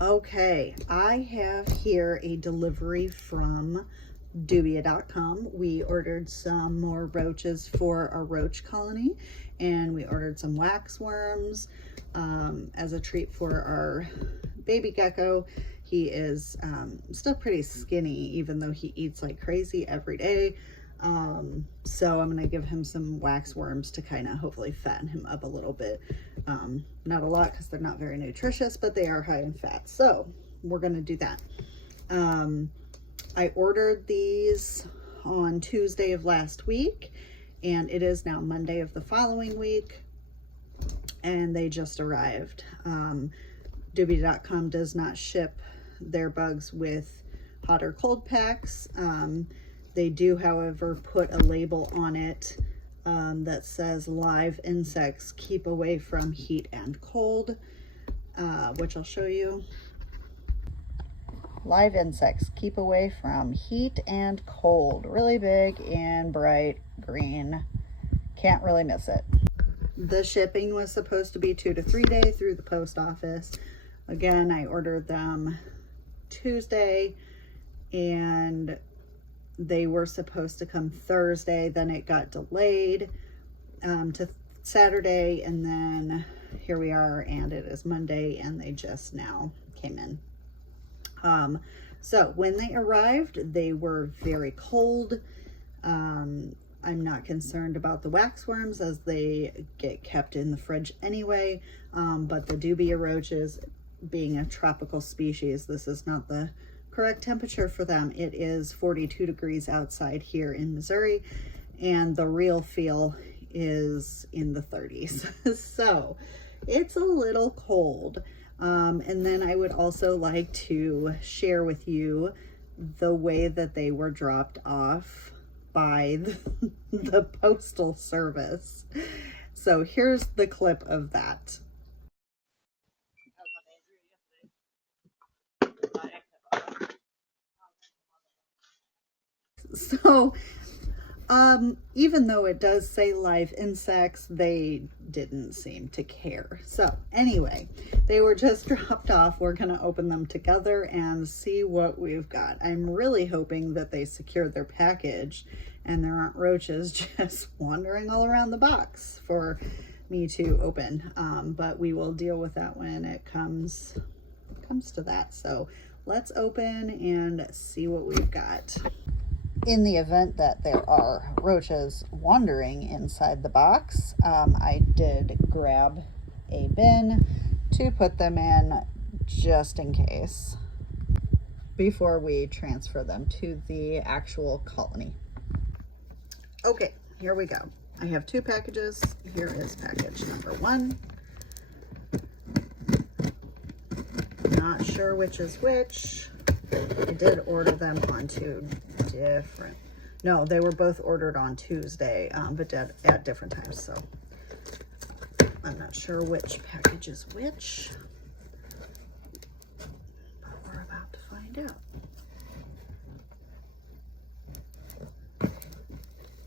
Okay, I have here a delivery from Dubia.com. We ordered some more roaches for our roach colony, and we ordered some wax worms as a treat for our baby gecko. He is still pretty skinny, even though he eats like crazy every day. So I'm going to give him some wax worms to kind of hopefully fatten him up a little bit. Not a lot because they're not very nutritious, but they are high in fat. So we're going to do that. I ordered these on Tuesday of last week, and it is now Monday of the following week, and they just arrived. Dubia.com does not ship their bugs with hot or cold packs. They do, however, put a label on it that says live insects, keep away from heat and cold, which I'll show you. Live insects, keep away from heat and cold. Really big and bright green. Can't really miss it. The shipping was supposed to be 2 to 3 days through the post office. Again, I ordered them Tuesday, and they were supposed to come Thursday. Then it got delayed to Saturday, and then here we are, and it is Monday, and they just now came in. So when they arrived, they were very cold. I'm not concerned about the waxworms as they get kept in the fridge anyway, but the Dubia roaches, being a tropical species, this is not the correct temperature for them. It is 42 degrees outside here in Missouri, and the real feel is in the 30s. So it's a little cold. And then I would also like to share with you the way that they were dropped off by the postal service. So here's the clip of that. So even though it does say live insects, they didn't seem to care. So anyway, they were just dropped off. We're going to open them together and see what we've got. I'm really hoping that they secured their package and there aren't roaches just wandering all around the box for me to open. But we will deal with that when it comes to that. So let's open and see what we've got. In the event that there are roaches wandering inside the box, I did grab a bin to put them in just in case before we transfer them to the actual colony. Okay, here we go. I have 2 packages. Here is package number 1. Not sure which is which. I did order them on 2 different, no, they were both ordered on Tuesday, but at different times, so I'm not sure which package is which, but we're about to find out.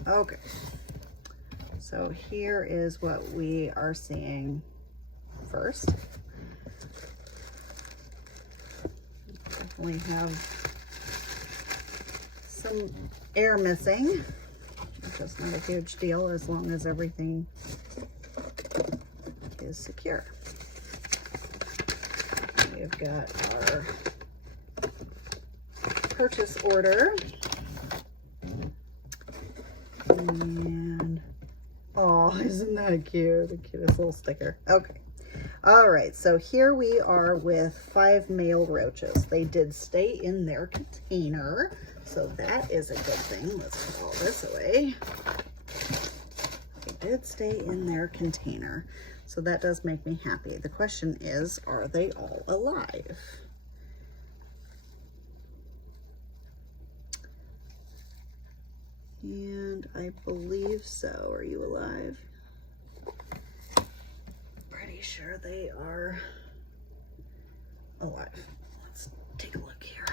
Okay, so here is what we are seeing first. Definitely have some air missing, which is not a huge deal as long as everything is secure. We've got our purchase order, and oh, isn't that cute? The cutest little sticker. Okay. All right, so here we are with 5 male roaches. They did stay in their container, so that is a good thing. Let's put all this away. They did stay in their container, so that does make me happy. The question is, are they all alive? And I believe so. Are you alive? Pretty sure they are alive. Let's take a look here.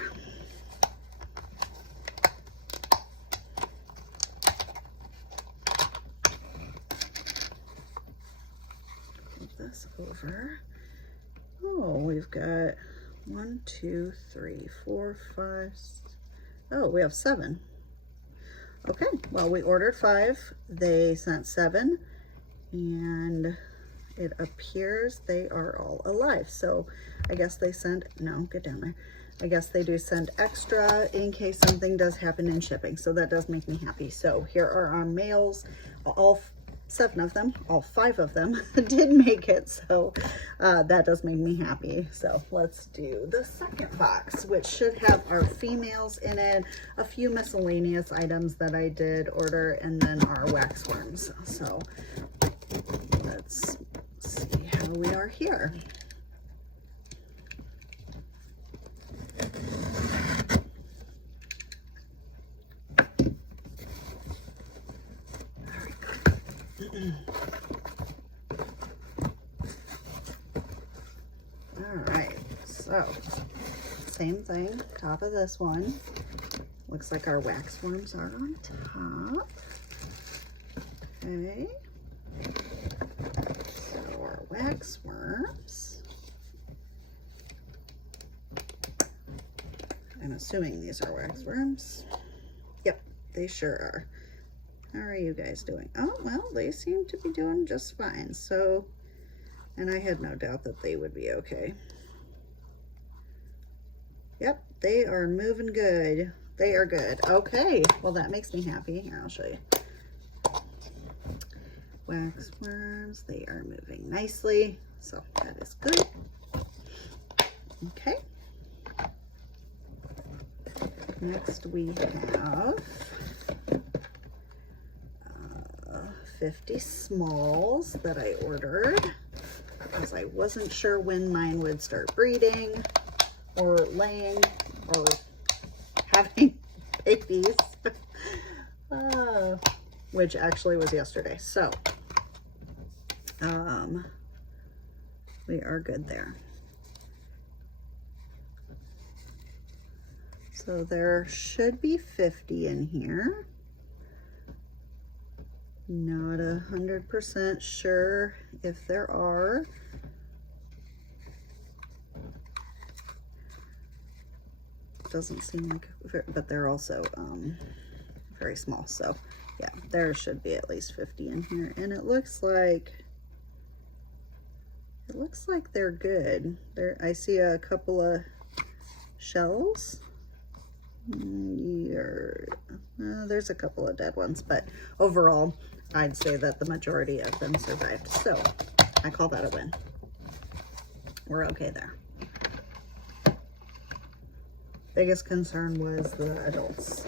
Flip this over. Oh, we've got 1, 2, 3, 4, 5. Oh, we have 7. Okay, well, we ordered 5. They sent 7, and it appears they are all alive. So I guess they send, no, get down there. I guess they do send extra in case something does happen in shipping. So that does make me happy. So here are our males. All 7 of them, all 5 of them did make it. So that does make me happy. So let's do the second box, which should have our females in it, a few miscellaneous items that I did order, and then our wax worms. So let's see how we are here. All right, so same thing, top of this one. Looks like our wax worms are on top. Okay. So our wax worms. I'm assuming these are wax worms. Yep, they sure are. How are you guys doing? Oh, well, they seem to be doing just fine. So, and I had no doubt that they would be okay. Yep, they are moving good. They are good. Okay, well, that makes me happy. Here, I'll show you. Wax worms, they are moving nicely. So that is good. Okay. Next we have 50 smalls that I ordered because I wasn't sure when mine would start breeding or laying or having babies, which actually was yesterday. So we are good there. So there should be 50 in here. Not 100% sure if there are. Doesn't seem like, but they're also very small. So yeah, there should be at least 50 in here. And it looks like they're good. There, I see a couple of shells. There's a couple of dead ones, but overall, I'd say that the majority of them survived. So I call that a win. We're okay there. Biggest concern was the adults.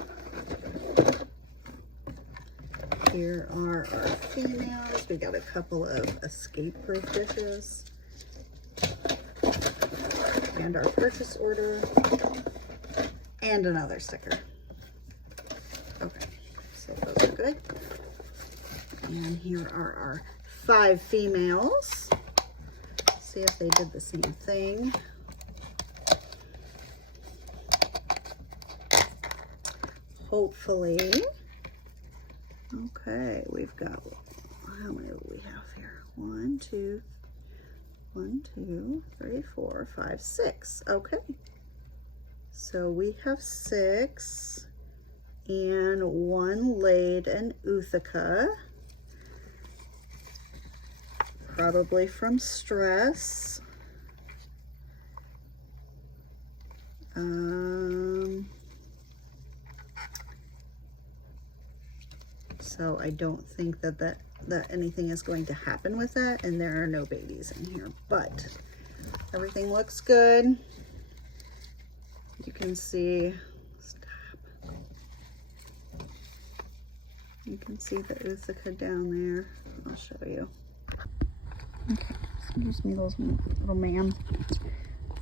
Here are our females. We got a couple of escape-proof dishes. And our purchase order. And another sticker. Okay, so those are good. And here are our 5 females. See if they did the same thing. Hopefully. Okay, we've got, how many do we have here? 1, 2, 3, 4, 5, 6. Okay. So we have 6 and 1 laid an Utica, probably from stress. So I don't think that anything is going to happen with that, and there are no babies in here, but everything looks good. You can see, stop. You can see the Utica down there. I'll show you. Okay, excuse me, little ma'am.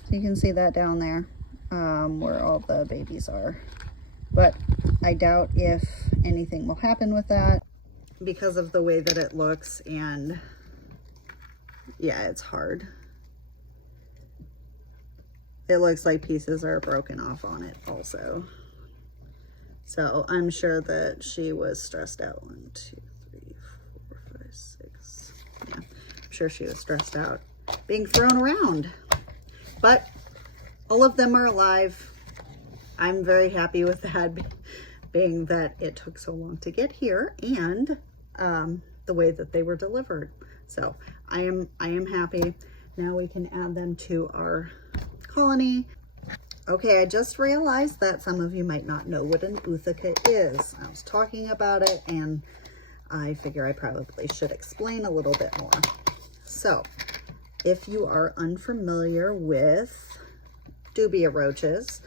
So you can see that down there, where all the babies are. But I doubt if anything will happen with that because of the way that it looks, and yeah, it's hard. It looks like pieces are broken off on it also. So I'm sure that she was stressed out. 1, 2, 3, 4, 5, 6. Yeah, I'm sure she was stressed out being thrown around. But All of them are alive. I'm very happy with that, being that it took so long to get here, and the way that they were delivered. So I am happy. Now we can add them to our colony. Okay, I just realized that some of you might not know what an Uthaka is. I was talking about it, and I figure I probably should explain a little bit more. So if you are unfamiliar with Dubia roaches,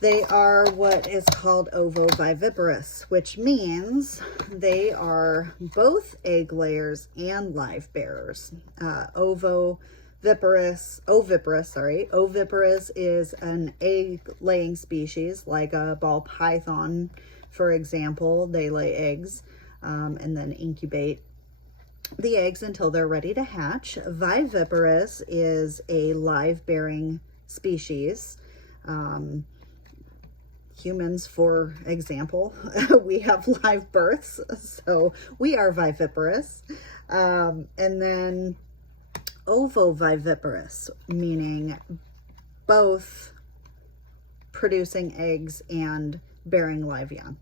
they are what is called ovoviviparous, which means they are both egg layers and live bearers. Oviparous is an egg-laying species, like a ball python, for example. They lay eggs and then incubate the eggs until they're ready to hatch. Viviparous is a live-bearing species. Humans, for example, we have live births, so we are viviparous. And then ovoviviparous, meaning both producing eggs and bearing live young.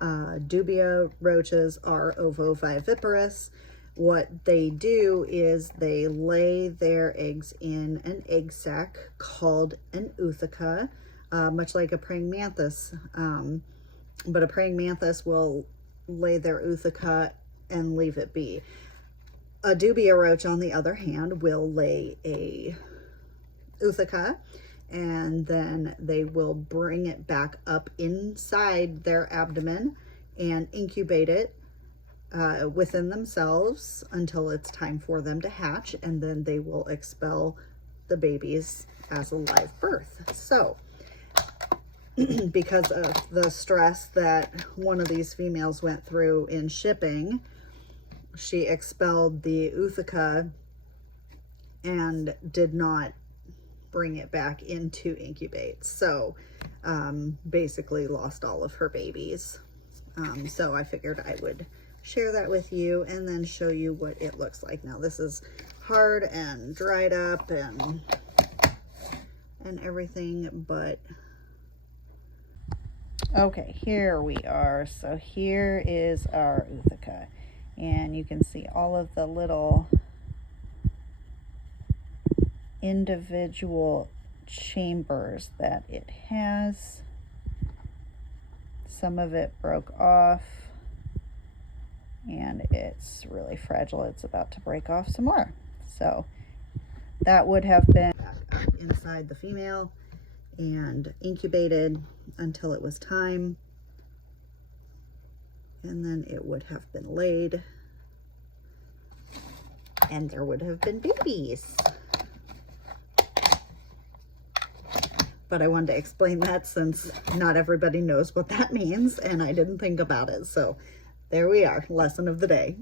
Dubia roaches are ovoviviparous. What they do is they lay their eggs in an egg sac called an Uthaka, much like a praying mantis. But a praying mantis will lay their Uthaka and leave it be. A Dubia roach, on the other hand, will lay a Uthaka, and then they will bring it back up inside their abdomen and incubate it within themselves until it's time for them to hatch, and then they will expel the babies as a live birth. So because of the stress that one of these females went through in shipping, she expelled the Uthaka and did not bring it back into incubate. So basically lost all of her babies. So I figured I would share that with you and then show you what it looks like. Now this is hard and dried up and everything, but okay, here we are. So here is our Uthaka, and you can see all of the little individual chambers that it has. Some of it broke off, and it's really fragile. It's about to break off some more. So that would have been inside the female and incubated until it was time, and then it would have been laid and there would have been babies. But I wanted to explain that since not everybody knows what that means, and I didn't think about it. So there we are, lesson of the day.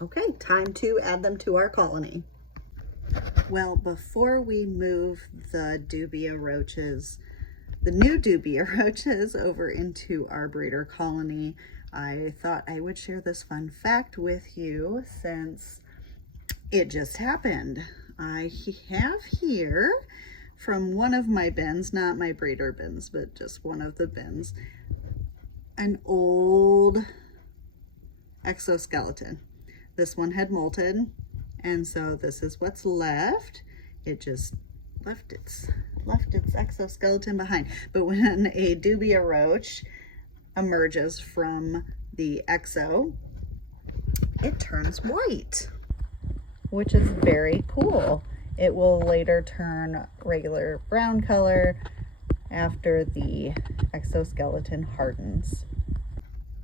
Okay, time to add them to our colony. Well, before we move the Dubia roaches, the new Dubia roaches, over into our breeder colony, I thought I would share this fun fact with you since it just happened. I have here from one of my bins, not my breeder bins, but just one of the bins, an old exoskeleton. This one had molted, and so this is what's left. It just left its exoskeleton behind. But when a Dubia roach emerges from the exo, it turns white, which is very cool. It will later turn regular brown color after the exoskeleton hardens.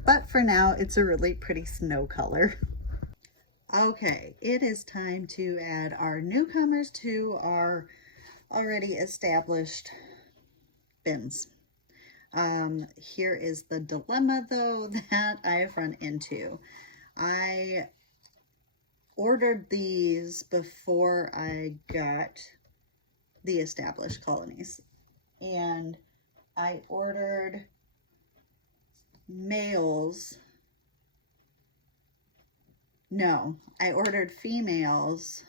But for now, it's a really pretty snow color. Okay, it is time to add our newcomers to our already established bins. Here is the dilemma, though, that I have run into. I ordered these before I got the established colonies, and I ordered males. No, I ordered females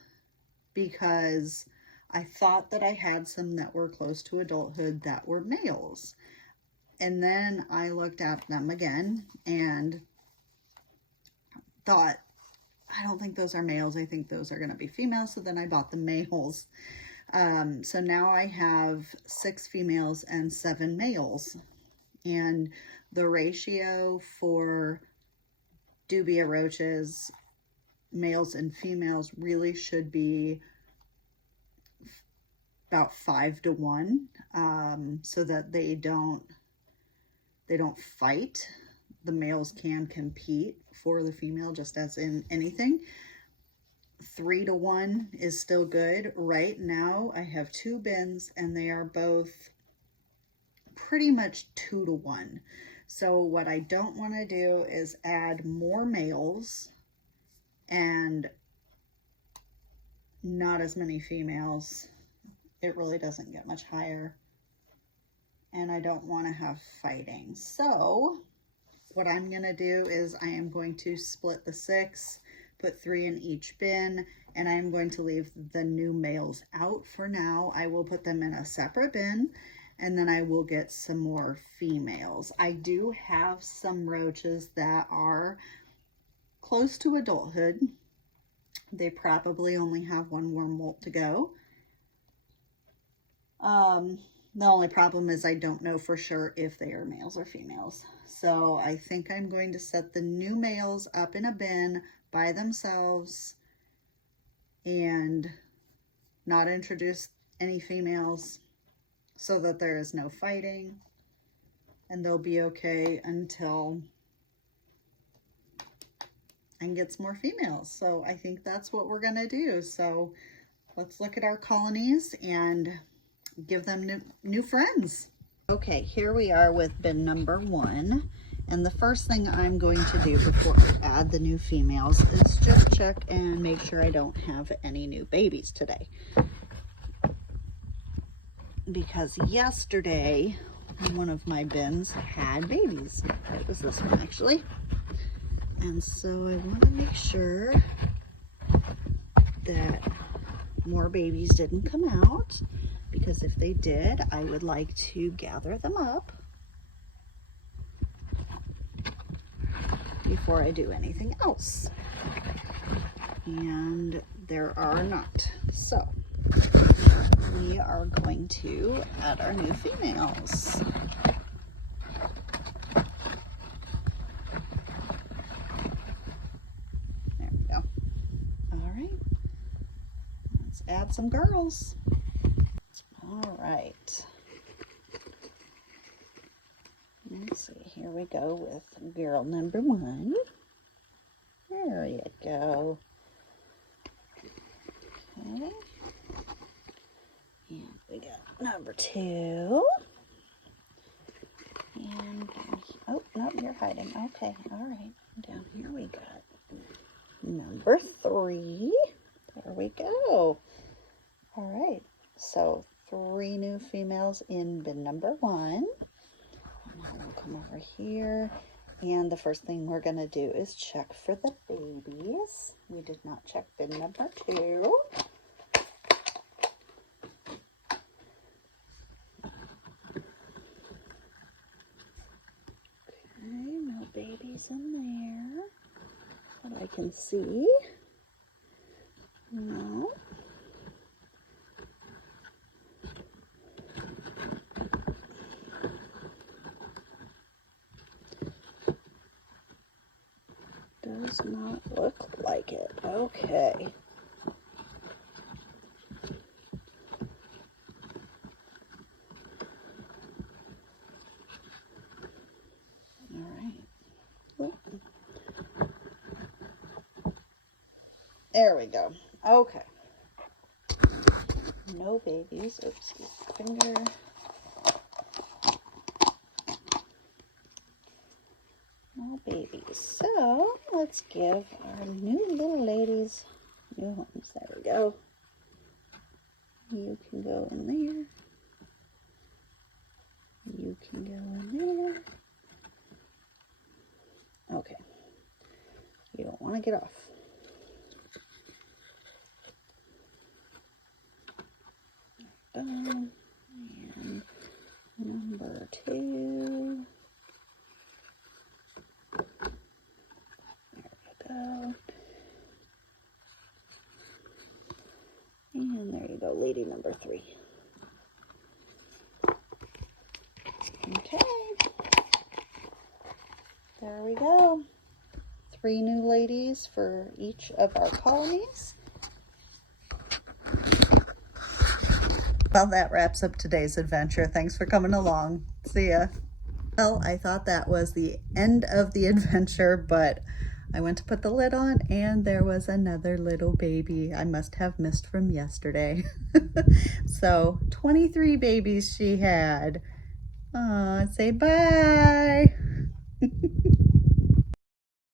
because I thought that I had some that were close to adulthood that were males. And then I looked at them again and thought, I don't think those are males. I think those are going to be females. So then I bought the males. So now I have 6 females and 7 males. And the ratio for Dubia Roaches, males and females, really should be about 5 to 1, so that they don't fight. The males can compete for the female, just as in anything. 3 to 1 is still good. Right now I have 2 bins and they are both pretty much 2 to 1. So what I don't want to do is add more males and not as many females. It really doesn't get much higher. And I don't want to have fighting. So what I'm going to do is I am going to split the 6, put 3 in each bin, and I'm going to leave the new males out for now. I will put them in a separate bin, and then I will get some more females. I do have some roaches that are close to adulthood. They probably only have 1 worm molt to go. The only problem is I don't know for sure if they are males or females. So I think I'm going to set the new males up in a bin by themselves and not introduce any females so that there is no fighting, and they'll be okay until I can get some more females. So I think that's what we're gonna do. So let's look at our colonies and give them new friends. Okay, here we are with bin number 1. And the first thing I'm going to do before I add the new females is just check and make sure I don't have any new babies today. Because yesterday, one of my bins had babies. It was this one actually. And so I want to make sure that more babies didn't come out, because if they did, I would like to gather them up before I do anything else. And there are not. So we are going to add our new females. There we go. All right. Let's add some girls. All right. Let's see, here we go with girl number 1. There you go. Okay. And we got number 2. And down here, oh, no, you're hiding. Okay, all right. Down here we got number 3. There we go. All right, so 3 new females in bin number 1. We'll come over here, and the first thing we're going to do is check for the babies. We did not check bin number 2. Okay, no babies in there that I can see. No. Does not look like it. Okay. All right. Oop. There we go. Okay. No babies. Oops, excuse my finger. No babies. So let's give our new little ladies new homes. There we go. You can go in there. You can go in there. Okay. You don't want to get off. And number 2. There we go. And there you go, lady number 3. Okay. There we go. 3 new ladies for each of our colonies. Well, that wraps up today's adventure. Thanks for coming along. See ya. Well, I thought that was the end of the adventure, but I went to put the lid on and there was another little baby I must have missed from yesterday. So 23 babies she had. Aw, say bye.